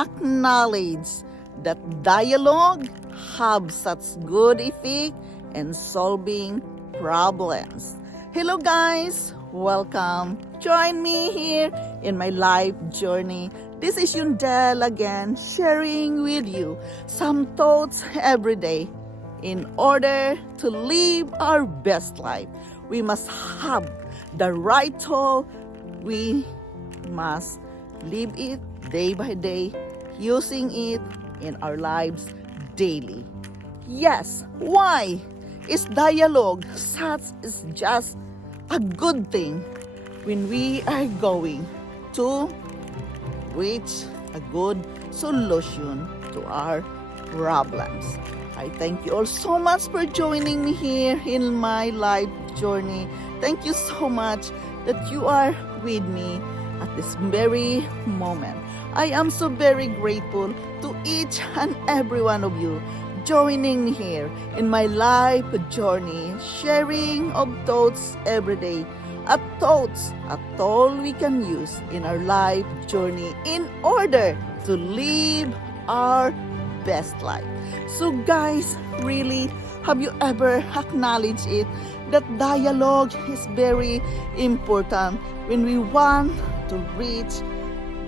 acknowledge that dialogue have such good effect in solving problems. Hello guys, welcome. Join me here in my life journey. This is Yundel again, sharing with you some thoughts every day. In order to live our best life, we must have the right tool. We must live it day by day, using it in our lives daily. Yes, why is dialogue such is just a good thing when we are going to reach a good solution to our problems? I thank you all so much for joining me here in my life journey. Thank you so much that you are with me at this very moment. I am so very grateful to each and every one of you joining me here in my life journey, sharing of thoughts every day. A tool we can use in our life journey in order to live our best life. So guys, really, have you ever acknowledged it that dialogue is very important when we want to reach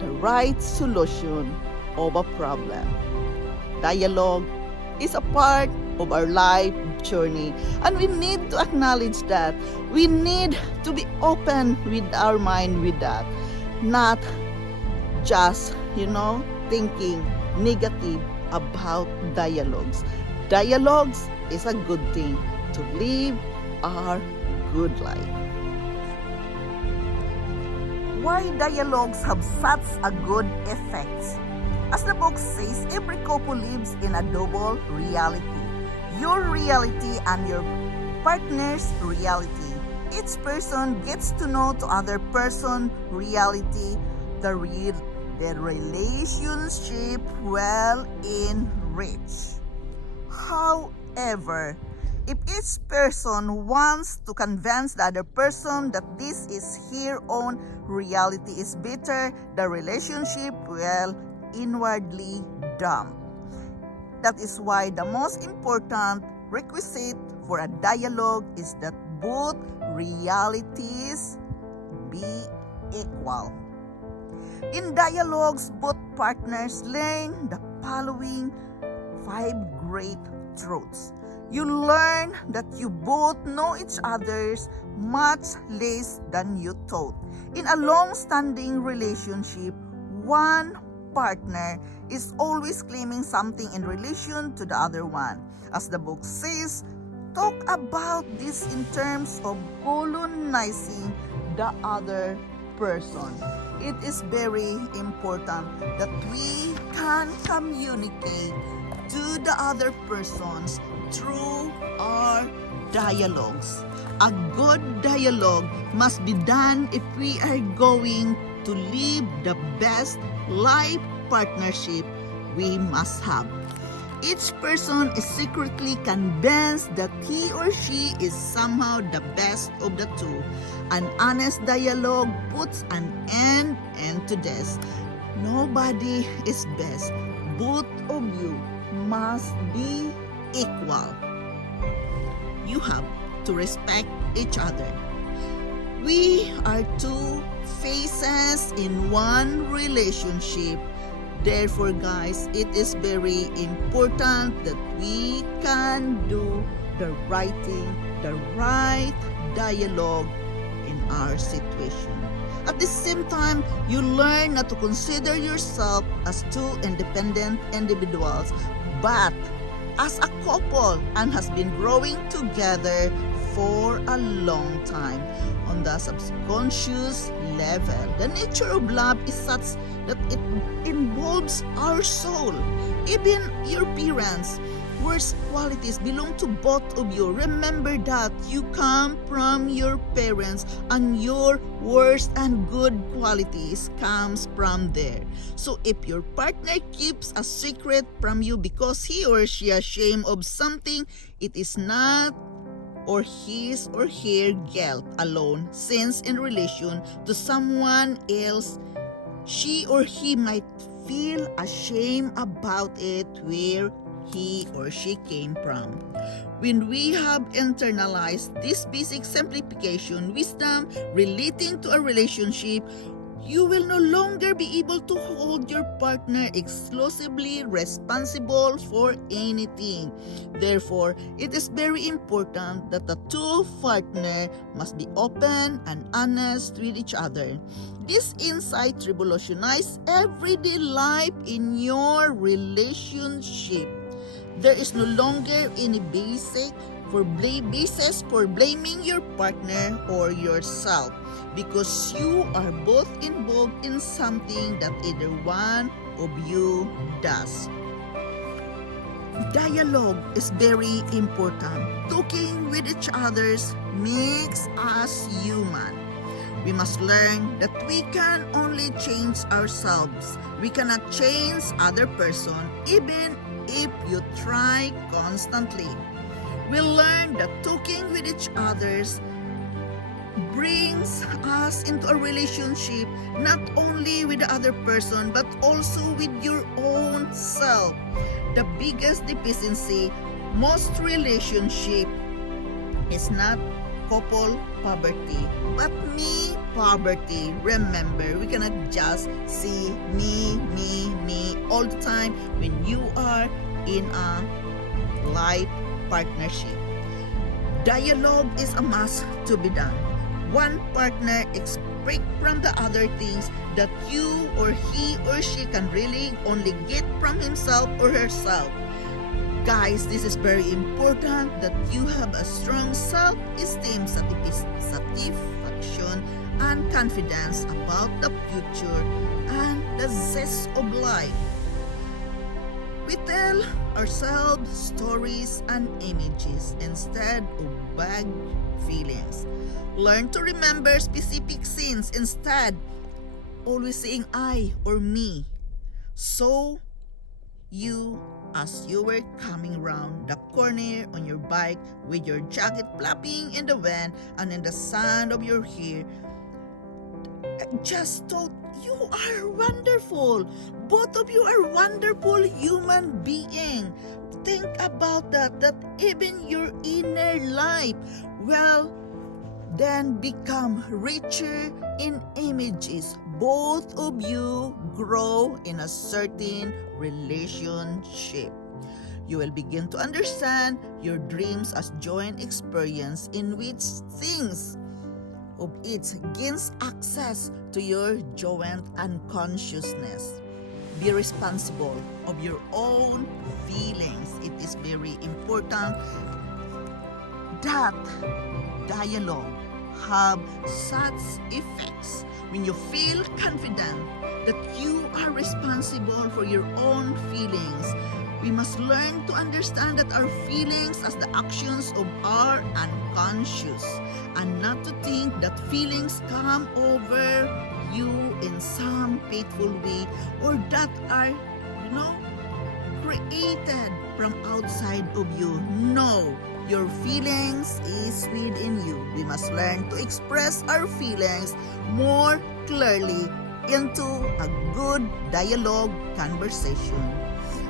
the right solution of a problem? Dialogue is a part of our life journey, and we need to acknowledge that. We need to be open with our mind with that, not just thinking negative about dialogues. Dialogues is a good thing to live our good life. Why dialogues have such a good effect? As the book says, every couple lives in a double reality. Your reality and your partner's reality. Each person gets to know the other person's reality. The relationship well enriched. However, if each person wants to convince the other person that this is her own reality is better, the relationship will inwardly dump. That is why the most important requisite for a dialogue is that both realities be equal. In dialogues, both partners learn the following 5 great truths. You learn that you both know each other's much less than you thought. In a long-standing relationship, one partner is always claiming something in relation to the other one. As the book says, talk about this in terms of colonizing the other person. It is very important that we can communicate to the other persons through our dialogues. A good dialogue must be done if we are going to live the best life partnership we must have. Each person is secretly convinced that he or she is somehow the best of the two. An honest dialogue puts an end to this. Nobody is best. Both of you must be equal. You have to respect each other. We are two faces in one relationship. Therefore, guys, it is very important that we can do the right thing, the right dialogue in our situation. At the same time, you learn not to consider yourself as two independent individuals, but as a couple and has been growing together for a long time. On the subconscious level, the nature of love is such that it involves our soul. Even your parents' worst qualities belong to both of you. Remember that you come from your parents and your worst and good qualities comes from there. So if your partner keeps a secret from you because he or she is ashamed of something, it is not or his or her guilt alone, since in relation to someone else, she or he might feel ashamed about it where he or she came from. When we have internalized this basic simplification wisdom relating to a relationship, you will no longer be able to hold your partner exclusively responsible for anything. Therefore, it is very important that the two partners must be open and honest with each other. This insight revolutionizes everyday life in your relationship. There is no longer any basis for blaming your partner or yourself, because you are both involved in something that either one of you does. Dialogue is very important. Talking with each other makes us human. We must learn that we can only change ourselves. We cannot change other person even if you try constantly. We learn that talking with each other brings us into a relationship not only with the other person but also with your own self. The biggest deficiency most relationship is not couple poverty but me poverty. Remember, we cannot just see me all the time when you are in a life partnership. Dialogue is a must to be done. One partner expect from the other things that you or he or she can really only get from himself or herself. Guys, this is very important that you have a strong self-esteem, satisfaction, and confidence about the future and the zest of life. We tell ourselves stories and images instead of vague feelings. Learn to remember specific scenes instead always saying I or me. So you, as you were coming round the corner on your bike with your jacket flapping in the wind and in the sound of your hair, just thought you are wonderful. Both of you are wonderful human being. Think about that even your inner life then become richer in images. Both of you grow in a certain relationship. You will begin to understand your dreams as joint experience in which things of it gains access to your joint unconsciousness. Be responsible of your own feelings. It is very important that dialogue have such effects. When you feel confident that you are responsible for your own feelings, we must learn to understand that our feelings as the actions of our unconscious, and not to think that feelings come over you in some faithful way or that are, created from outside of you. No, your feelings is within you. We must learn to express our feelings more clearly into a good dialogue conversation,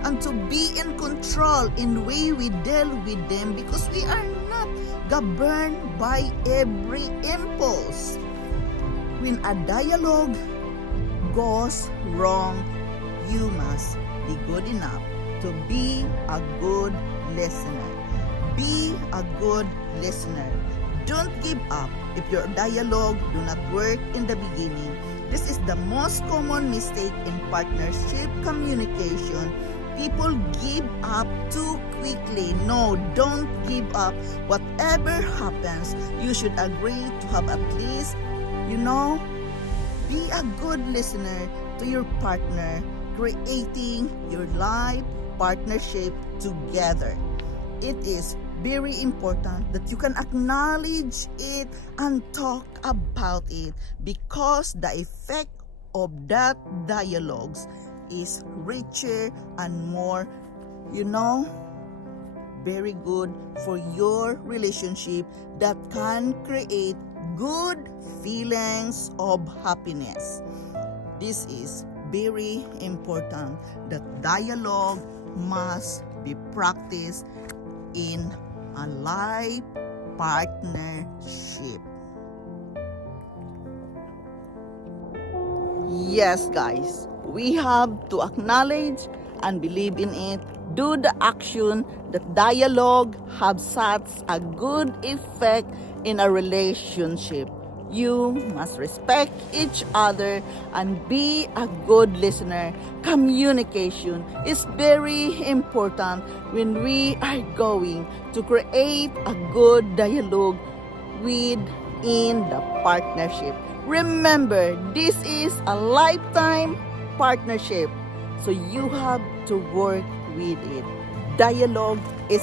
and to be in control in the way we deal with them, because we are not governed by every impulse. When a dialogue goes wrong, you must be good enough to be a good listener. Be a good listener. Don't give up if your dialogue do not work in the beginning. This is the most common mistake in partnership communication. People give up too quickly. No, don't give up. Whatever happens, you should agree to have at least, be a good listener to your partner, creating your life partnership together. It is very important that you can acknowledge it and talk about it, because the effect of that dialogues is richer and more, very good for your relationship, that can create good feelings of happiness. This is very important that dialogue must be practiced in a life partnership. Yes, guys, we have to acknowledge and believe in it. Do the action that dialogue have such a good effect in a relationship. You must respect each other and be a good listener. Communication is very important when we are going to create a good dialogue within the partnership. Remember, this is a lifetime partnership, so you have to work with it. Dialogue is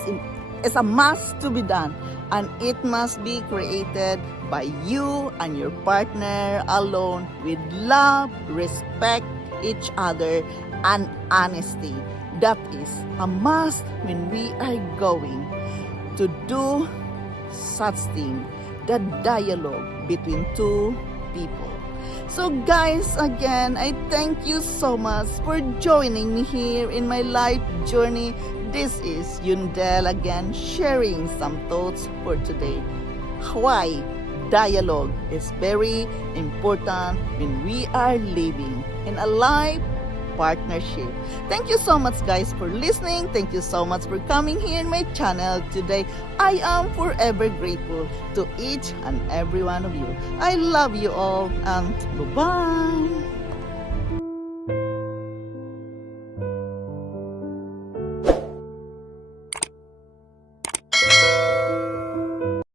a must to be done, and it must be created by you and your partner alone with love, respect each other, and honesty. That is a must when we are going to do such thing, the dialogue between two people. So guys, again, I thank you so much for joining me here in my life journey. This is Yundel again, sharing some thoughts for today. Why dialogue is very important when we are living in a life partnership. Thank you so much, guys, for listening. Thank you so much for coming here in my channel today. I am forever grateful to each and every one of you. I love you all, and bye-bye.